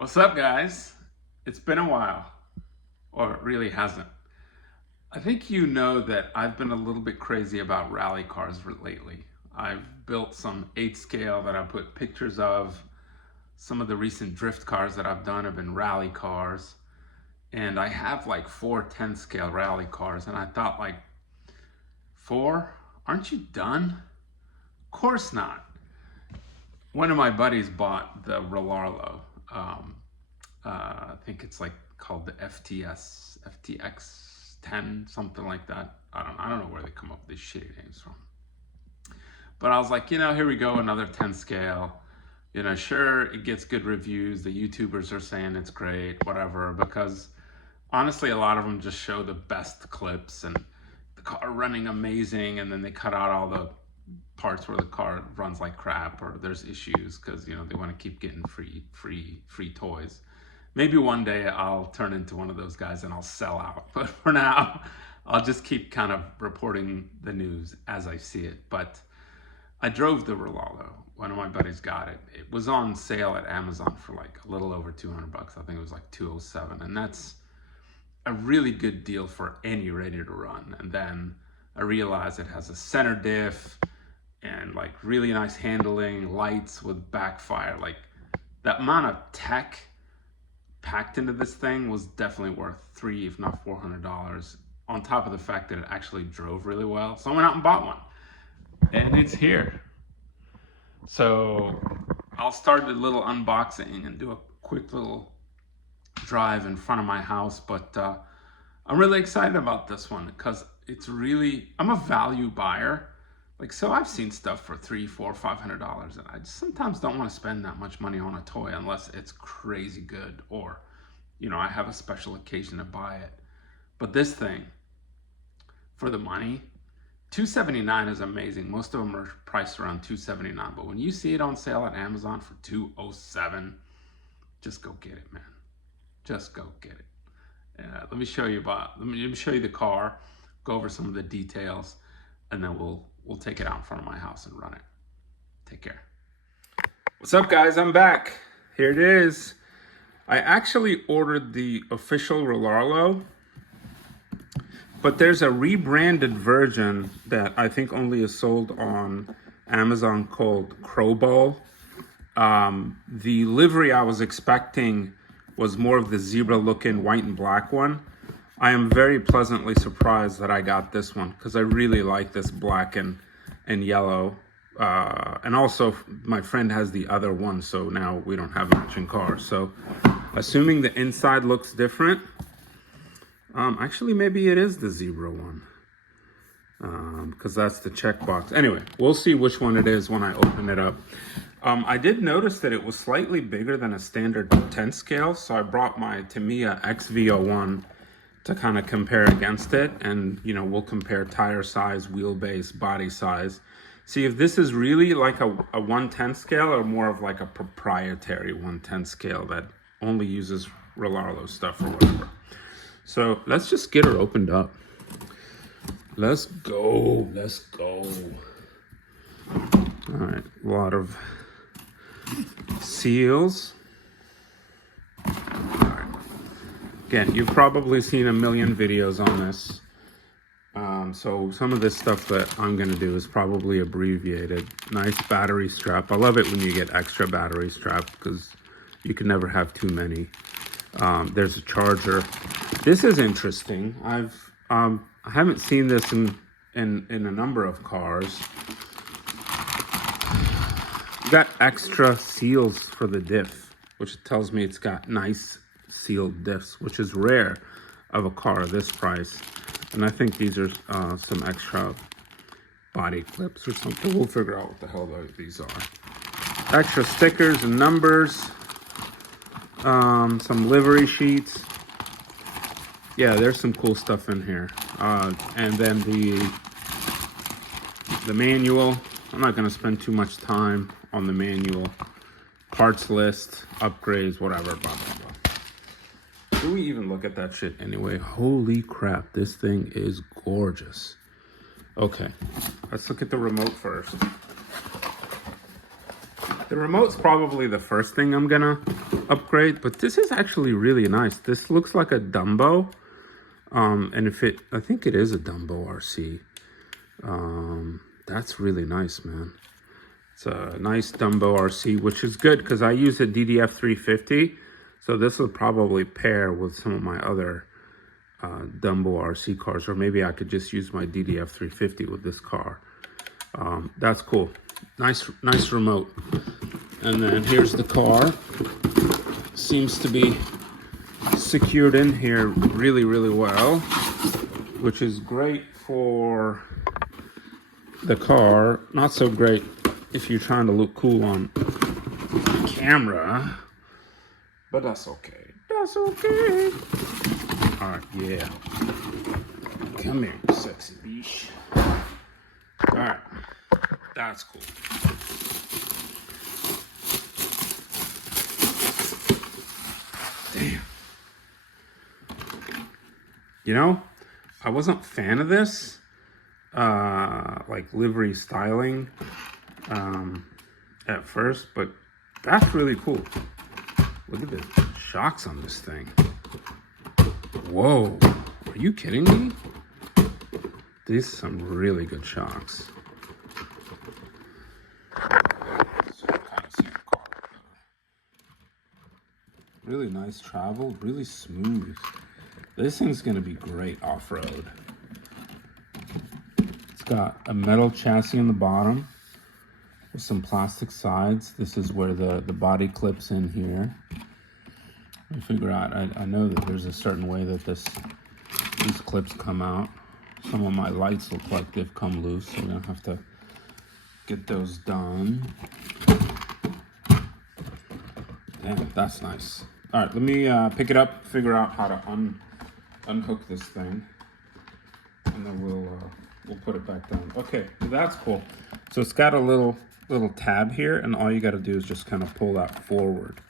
What's up, guys? It's been a while, or it really hasn't. I think you know that I've been a little bit crazy about rally cars lately. I've built some 8 scale that I put pictures of. Some of the recent drift cars that I've done have been rally cars. And I have like 4 10 scale rally cars. And I thought, like, 4? Aren't you done? Of course not. One of my buddies bought the Rlaarlo. I think it's like called the FTX-10, something like that. I don't know where they come up with these shitty names from. But I was like, here we go, another 10 scale. Sure, it gets good reviews. The YouTubers are saying it's great, whatever, because honestly, a lot of them just show the best clips and the car running amazing, and then they cut out all the parts where the car runs like crap or there's issues because they want to keep getting free toys. Maybe one day I'll turn into one of those guys and I'll sell out, but for now I'll just keep kind of reporting the news as I see it. But I drove the Rlaarlo. One of my buddies got it. It was on sale at Amazon for like a little over 200 bucks. I think it was like 207, and that's a really good deal for any ready to run. And then I realized it has a center diff and like really nice handling, lights with backfire. Like, that amount of tech packed into this thing was definitely worth $300, if not $400, on top of the fact that it actually drove really well. So I went out and bought one, and it's here. So I'll start a little unboxing and do a quick little drive in front of my house. But I'm really excited about this one because I'm a value buyer. Like, so I've seen stuff for $300, $400, $500, and I just sometimes don't want to spend that much money on a toy unless it's crazy good or, I have a special occasion to buy it. But this thing, for the money, $279 is amazing. Most of them are priced around $279, but when you see it on sale at Amazon for $207, just go get it, man. Just go get it. Let me show you the car, go over some of the details, and then we'll take it out in front of my house and run it. Take care. What's up, guys? I'm back. Here it is. I actually ordered the official Rlaarlo, but there's a rebranded version that I think only is sold on Amazon called Crowball. The livery I was expecting was more of the zebra-looking white and black one. I am very pleasantly surprised that I got this one because I really like this black and yellow. And also, my friend has the other one, so now we don't have matching cars. So, assuming the inside looks different, actually maybe it is the zebra one, because that's the checkbox. Anyway, we'll see which one it is when I open it up. I did notice that it was slightly bigger than a standard 10 scale, so I brought my Tamiya XV01 to kind of compare against it, and we'll compare tire size, wheelbase, body size, see if this is really like a 110 scale or more of like a proprietary 110 scale that only uses Rlaarlo stuff or whatever. So let's just get her opened up. Let's go. All right, a lot of seals. Again, you've probably seen a million videos on this. So some of this stuff that I'm going to do is probably abbreviated. Nice battery strap. I love it when you get extra battery strap because you can never have too many. There's a charger. This is interesting. I haven't seen this in a number of cars. You got extra seals for the diff, which tells me it's got nice sealed diffs, which is rare of a car of this price. And I think these are some extra body clips or something. We'll figure out what the hell these are. Extra stickers and numbers. Some livery sheets. Yeah, there's some cool stuff in here. And then the manual. I'm not going to spend too much time on the manual. Parts list, upgrades, whatever, blah, blah, blah. Do we even look at that shit anyway? Holy crap, this thing is gorgeous. Okay, let's look at the remote first. The remote's probably the first thing I'm gonna upgrade, but this is actually really nice. This looks like a Dumbo. And I think it is a Dumbo RC. That's really nice, man. It's a nice Dumbo RC, which is good because I use a DDF350. So this will probably pair with some of my other Dumbo RC cars, or maybe I could just use my DDF350 with this car. That's cool. Nice remote. And then here's the car. Seems to be secured in here really, really well, which is great for the car. Not so great if you're trying to look cool on camera, but that's okay. That's okay. All right, yeah. Come here, sexy beach. All right, that's cool. Damn. You know, I wasn't a fan of this, like livery styling at first, but that's really cool. Look at the shocks on this thing. Whoa, are you kidding me? These are some really good shocks. Really nice travel, really smooth. This thing's gonna be great off-road. It's got a metal chassis on the bottom with some plastic sides. This is where the body clips in here. Let me figure out, I know that there's a certain way that these clips come out. Some of my lights look like they've come loose, so I'm gonna have to get those done. Damn, that's nice. All right, let me pick it up, figure out how to unhook this thing, and then we'll put it back down. Okay, that's cool. So it's got a little tab here, and all you got to do is just kind of pull that forward.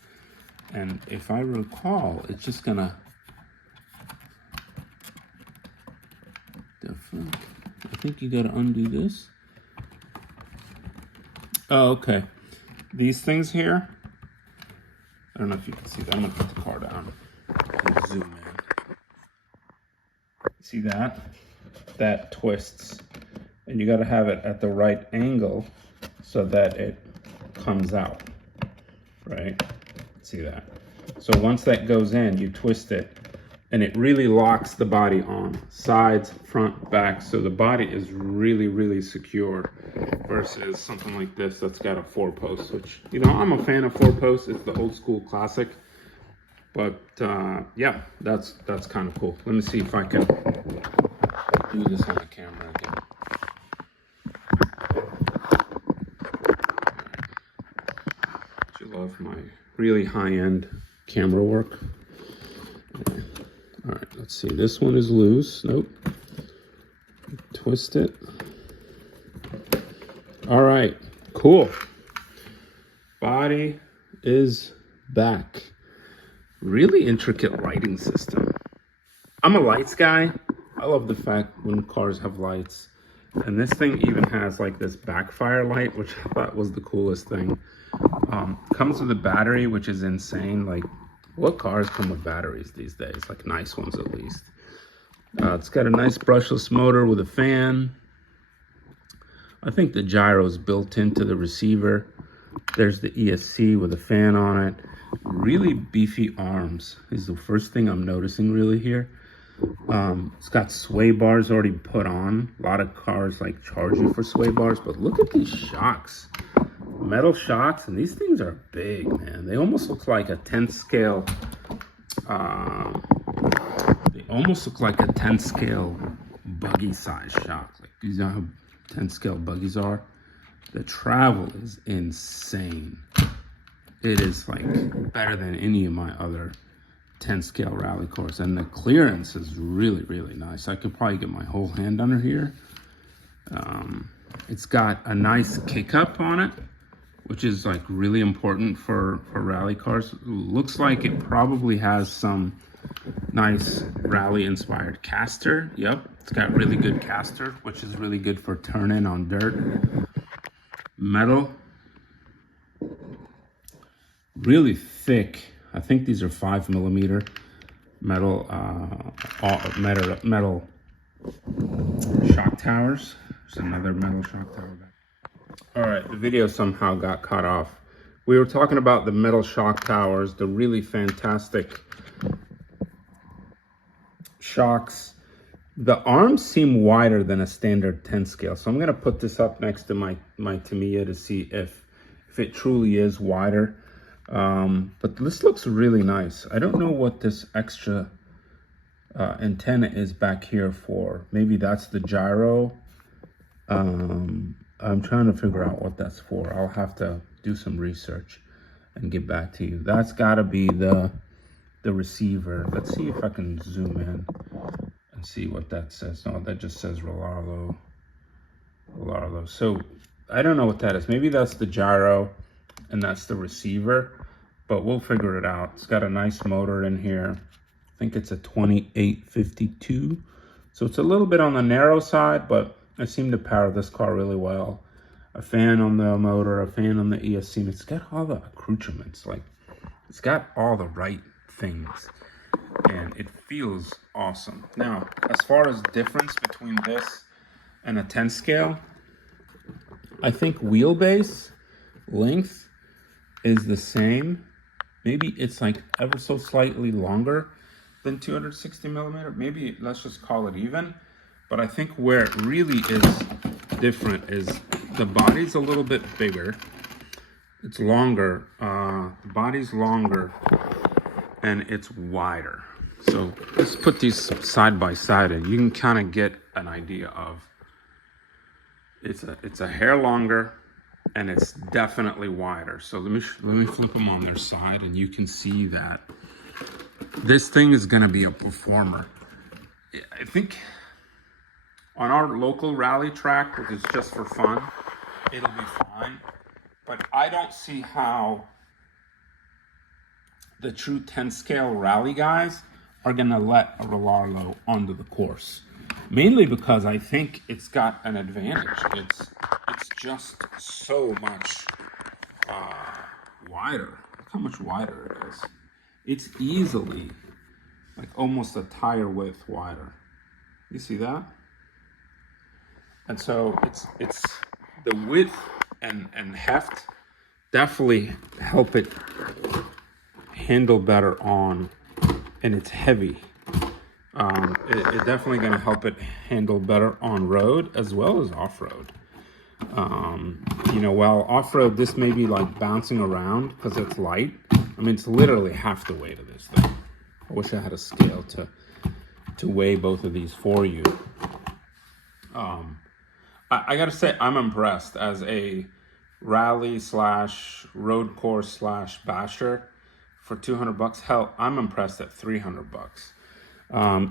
And if I recall, it's just gonna. The fuck? I think you got to undo this. Oh, okay. These things here. I don't know if you can see that. I'm gonna put the car down. Zoom in. See that? That twists. And you gotta have it at the right angle so that it comes out, right? See that? So once that goes in, you twist it, and it really locks the body on. Sides, front, back, so the body is really, really secure versus something like this that's got a 4-post, which, you know, I'm a fan of 4-posts. It's the old school classic. But yeah, that's kind of cool. Let me see if I can do this on the camera again. I love my really high-end camera work. All right, let's see. This one is loose. Nope. Twist it. All right, cool. Body is back. Really intricate lighting system. I'm a lights guy. I love the fact when cars have lights. And this thing even has like this backfire light, which I thought was the coolest thing. Comes with a battery, which is insane. Like, what cars come with batteries these days? Like nice ones at least. It's got a nice brushless motor with a fan. I think the gyro is built into the receiver. There's the ESC with a fan on it. Really beefy arms is the first thing I'm noticing really here. It's got sway bars already put on. A lot of cars like charge you for sway bars, but look at these shocks. Metal shocks, and these things are big, man. They almost look like a 10th scale. They almost look like a 10th scale buggy size shock. Like, these are how 10th scale buggies are. The travel is insane. It is like better than any of my other 10 scale rally cars, and the clearance is really, really nice. I could probably get my whole hand under here. It's got a nice kick up on it, which is like really important for rally cars. Looks like it probably has some nice rally inspired caster. Yep, it's got really good caster, which is really good for turning on dirt. Metal really thick. I think these are 5mm metal metal shock towers. There's another metal shock tower back. All right, the video somehow got cut off. We were talking about the metal shock towers, the really fantastic shocks. The arms seem wider than a standard 10 scale. So I'm gonna put this up next to my Tamiya to see if it truly is wider. But this looks really nice. I don't know what this extra antenna is back here for. Maybe that's the gyro. I'm trying to figure out what that's for. I'll have to do some research and get back to you. That's gotta be the receiver. Let's see if I can zoom in and see what that says. No, that just says Rlaarlo. So I don't know what that is. Maybe that's the gyro and that's the receiver, but we'll figure it out. It's got a nice motor in here. I think it's a 2852. So it's a little bit on the narrow side, but I seem to power this car really well. A fan on the motor, a fan on the ESC, and it's got all the accoutrements. Like, it's got all the right things, and it feels awesome. Now, as far as difference between this and a 10 scale, I think wheelbase length is the same. Maybe it's like ever so slightly longer than 260mm. Maybe let's just call it even. But I think where it really is different is the body's a little bit bigger. It's longer. The body's longer and it's wider. So let's put these side by side and you can kind of get an idea of it's a hair longer and it's definitely wider. So let me flip them on their side and you can see that this thing is going to be a performer. I think on our local rally track, which is just for fun, it'll be fine. But I don't see how the true 10 scale rally guys are gonna let a Rlaarlo onto the course. Mainly because I think it's got an advantage. It's just so much wider. Look how much wider it is. It's easily like almost a tire width wider. You see that? And so it's the width and heft definitely help it handle better on, and it's heavy. It's definitely going to help it handle better on road as well as off-road. You know, while off-road this may be like bouncing around because it's light. I mean, it's literally half the weight of this thing. I wish I had a scale to weigh both of these for you. I gotta say, I'm impressed as a rally / road course / basher for 200 bucks. Hell, I'm impressed at 300 bucks.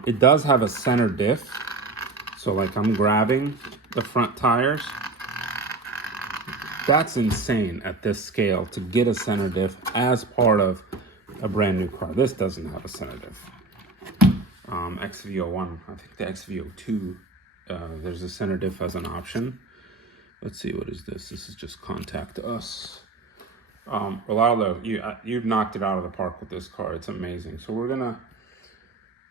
It does have a center diff. So like I'm grabbing the front tires. That's insane at this scale to get a center diff as part of a brand new car. This doesn't have a center diff. XV01, I think the XV02, there's a center diff as an option. Let's see, what is this? This is just contact us. Rlaarlo, you've knocked it out of the park with this car. It's amazing. So we're gonna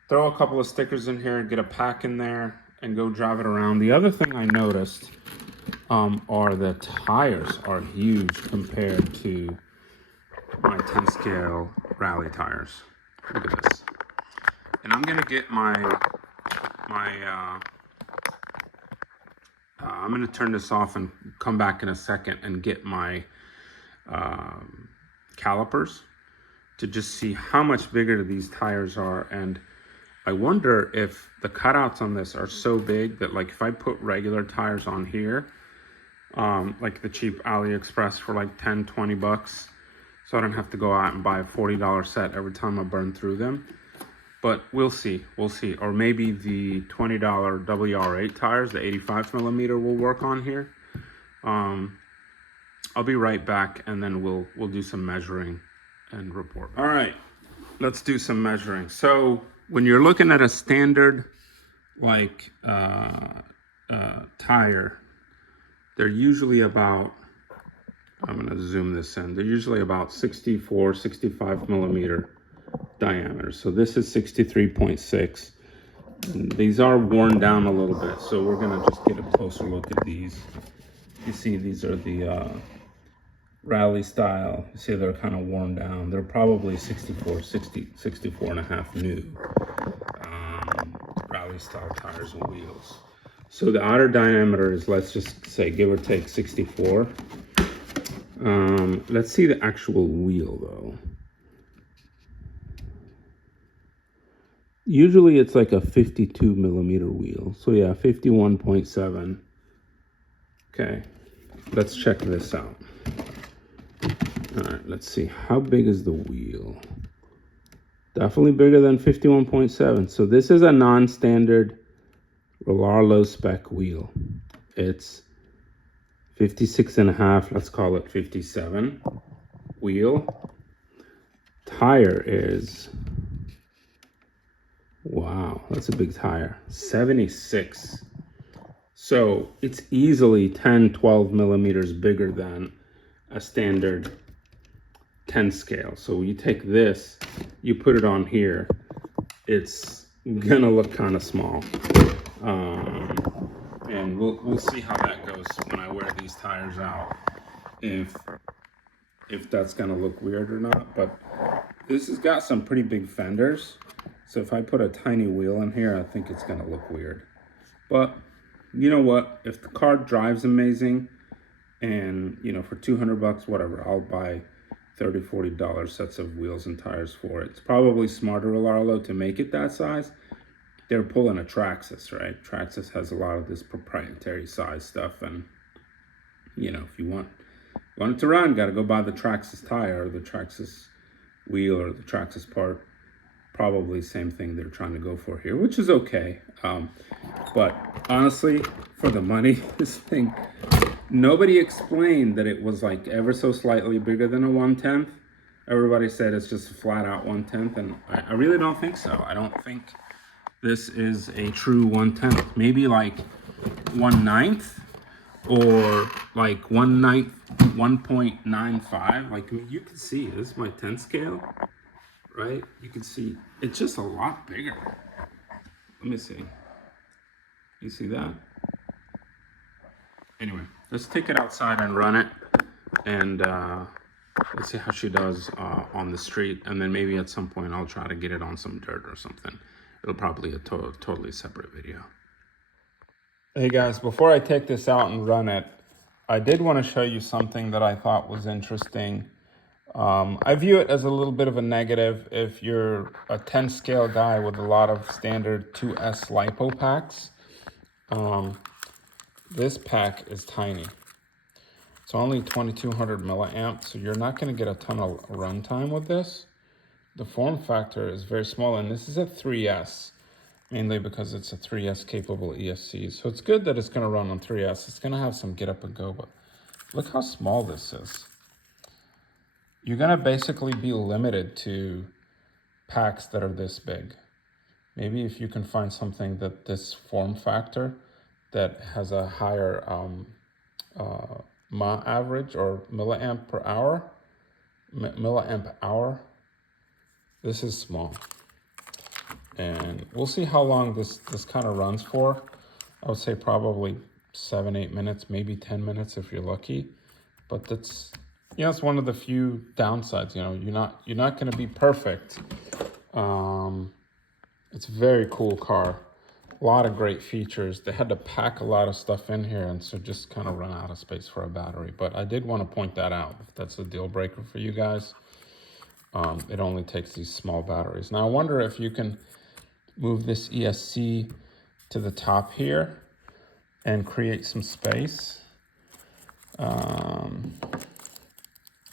throw a couple of stickers in here, get a pack in there, and go drive it around. The other thing I noticed are the tires are huge compared to my 10 scale rally tires. Look at this. And I'm gonna get I'm gonna turn this off and come back in a second and get my calipers to just see how much bigger these tires are. And I wonder if the cutouts on this are so big that, like, if I put regular tires on here, like the cheap AliExpress for like 10-20 bucks, so I don't have to go out and buy a $40 set every time I burn through them. But we'll see. Or maybe the $20 WR8 tires, the 85mm, will work on here. I'll be right back, and then we'll do some measuring and report. All right, let's do some measuring. So when you're looking at a standard like tire, they're usually about I'm gonna zoom this in. They're usually about 64, 65 millimeter diameter. So this is 63.6. These are worn down a little bit, so we're gonna just get a closer look at these. You see these are the rally style. You see they're kind of worn down. They're probably 64 and a half new rally style tires and wheels. So the outer diameter is, let's just say, give or take 64. Let's see the actual wheel though. Usually it's like a 52 millimeter wheel. So yeah, 51.7. Okay, let's check this out. All right, let's see. How big is the wheel? Definitely bigger than 51.7. So this is a non-standard Rlaarlo spec wheel. It's 56 and a half, let's call it 57 wheel. Tire is, wow, that's a big tire, 76. So it's easily 10, 12 millimeters bigger than a standard 10 scale. So you take this, you put it on here, it's gonna look kind of small. And we'll see how that goes when I wear these tires out, if that's gonna look weird or not. But this has got some pretty big fenders, so if I put a tiny wheel in here, I think it's gonna look weird. But you know what, if the car drives amazing, and you know, for 200 bucks, whatever, I'll buy $30-$40 sets of wheels and tires for it. It's probably smarter, Rlaarlo, to make it that size. They're pulling a Traxxas, right? Traxxas has a lot of this proprietary size stuff, and you know, if you want it to run, got to go buy the Traxxas tire or the Traxxas wheel or the Traxxas part. Probably same thing they're trying to go for here, which is okay. But honestly, for the money, this thing, nobody explained that it was like ever so slightly bigger than a 1/10. Everybody said it's just a flat out 1/10, and I really don't think so. I don't think this is a true 1/10. Maybe like 1/9 or like 1/9, 1.95. Like, I mean, you can see this is my 10 scale, right? You can see it's just a lot bigger. Let me see. You see that? Anyway, let's take it outside and run it, and let's see how she does on the street, and then maybe at some point I'll try to get it on some dirt or something. It'll probably be a totally separate video. Hey guys, before I take this out and run it, I did want to show you something that I thought was interesting. I view it as a little bit of a negative if you're a 10 scale guy with a lot of standard 2S LiPo packs. This pack is tiny. It's only 2200 milliamps, so you're not going to get a ton of runtime with this. The form factor is very small, and this is a 3S, mainly because it's a 3S capable ESC. So it's good that it's going to run on 3S. It's going to have some get up and go, but look how small this is. You're going to basically be limited to packs that are this big. Maybe if you can find something that this form factor that has a higher mAh average or milliamp per hour, milliamp hour. This is small, and we'll see how long this kind of runs for. I would say probably 7-8 minutes, maybe 10 minutes if you're lucky. But that's, you know, it's one of the few downsides. You know, you're not going to be perfect. It's a very cool car, a lot of great features. They had to pack a lot of stuff in here, and so just kind of run out of space for a battery. But I did want to point that out. If that's a deal breaker for you guys. It only takes these small batteries. Now I wonder if you can move this ESC to the top here and create some space.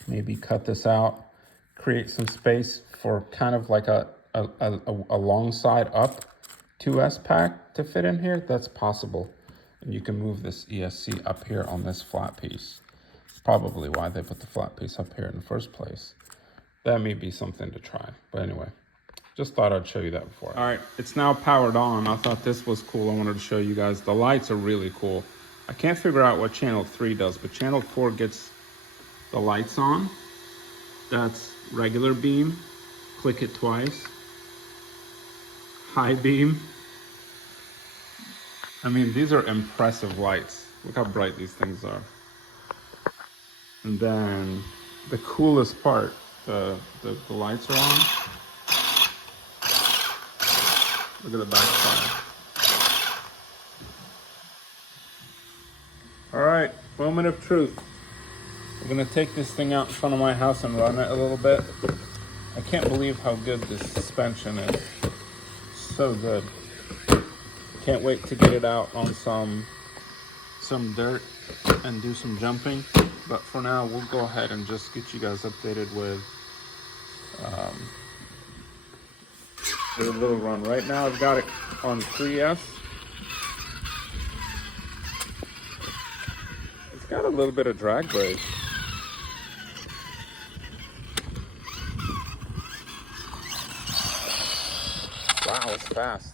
Maybe cut this out, create some space for kind of like a long side up 2S pack to fit in here. That's possible. And you can move this ESC up here on this flat piece. It's probably why they put the flat piece up here in the first place. That may be something to try. But anyway, just thought I'd show you that before. All right, it's now powered on. I thought this was cool. I wanted to show you guys. The lights are really cool. I can't figure out what channel 3 does, but channel 4 gets the lights on. That's regular beam. Click it twice. High beam. I mean, these are impressive lights. Look how bright these things are. And then the coolest part, the lights are on. Look at the back side. All right, moment of truth. I'm gonna take this thing out in front of my house and run it a little bit. I can't believe how good this suspension is. So good. Can't wait to get it out on some dirt and do some jumping. But for now, we'll go ahead and just get you guys updated with a little run. Right now, I've got it on 3S. It's got a little bit of drag brake. Wow, it's fast.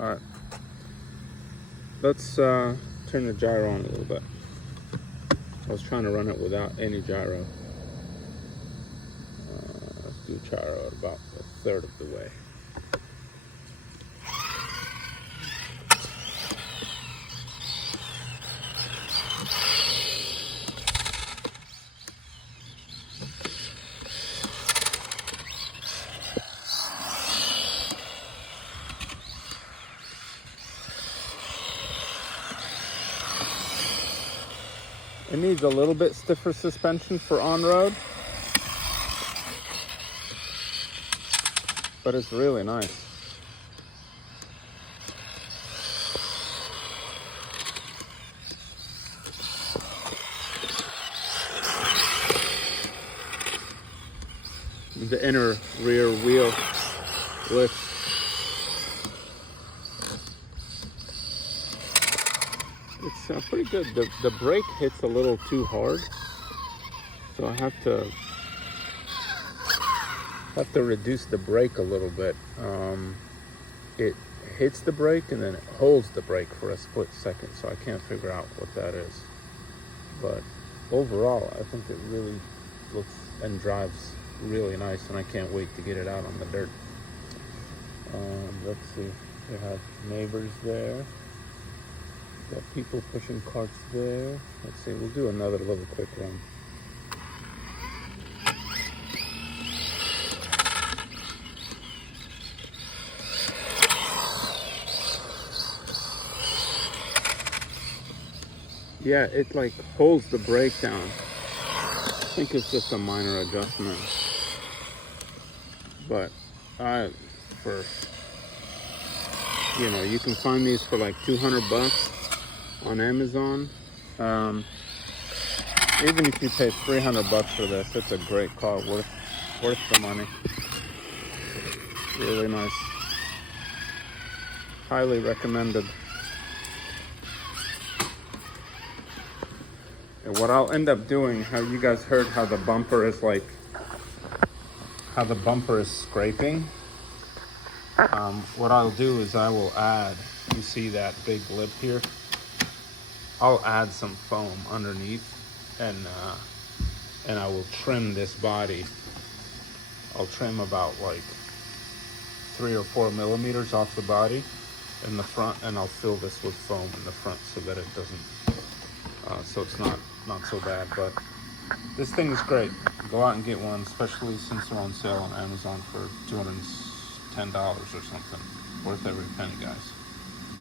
All right, let's turn the gyro on a little bit. I was trying to run it without any gyro. Let's do gyro at about a third of the way. It needs a little bit stiffer suspension for on-road, but it's really nice. The inner rear wheel lift. It's pretty good. The brake hits a little too hard, so I have to reduce the brake a little bit. It hits the brake and then it holds the brake for a split second, so I can't figure out what that is. But overall, I think it really looks and drives really nice, and I can't wait to get it out on the dirt. Let's see. We have neighbors there. Got people pushing carts there. Let's see, we'll do another little quick run. Yeah, it like holds the brake down. I think it's just a minor adjustment. But you can find these for like $200 on Amazon. Even if you pay $300 for this, it's a great car, worth the money. Really nice. Highly recommended. And what I'll end up doing, how you guys heard how the bumper is scraping. What I'll do is I will add, you see that big lip here? I'll add some foam underneath, and I will trim this body. I'll trim about like 3 or 4 millimeters off the body in the front, and I'll fill this with foam in the front so that it doesn't, so it's not so bad. But this thing is great. Go out and get one, especially since they're on sale on Amazon for $210 or something. Worth every penny, guys.